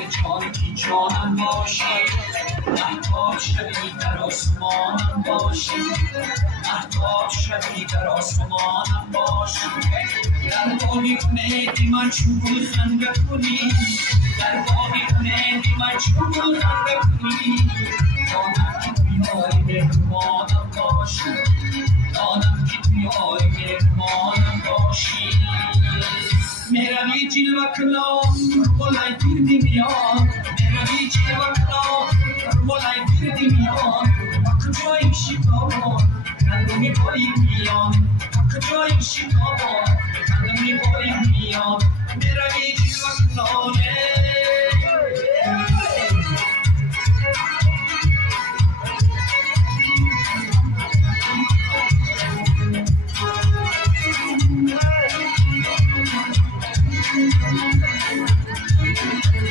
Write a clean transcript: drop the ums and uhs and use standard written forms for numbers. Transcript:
جانی جانم باشی مهتاب شوی در آسمانم باشی مهتاب شوی در آسمانم باشی در باقی امیدی من چون گل خنده کنی در باقی امیدی من چون گل خنده کنی دانم که توی مهربانم باشی دانم که توی مهربانم باشی میروی جلوه کنار مولای دیر میاد میروی جلوه کنار مولای دیر میاد کجایی شکار کندمی باری میاد کجایی شکار کندمی باری میاد میروی جلوه کنار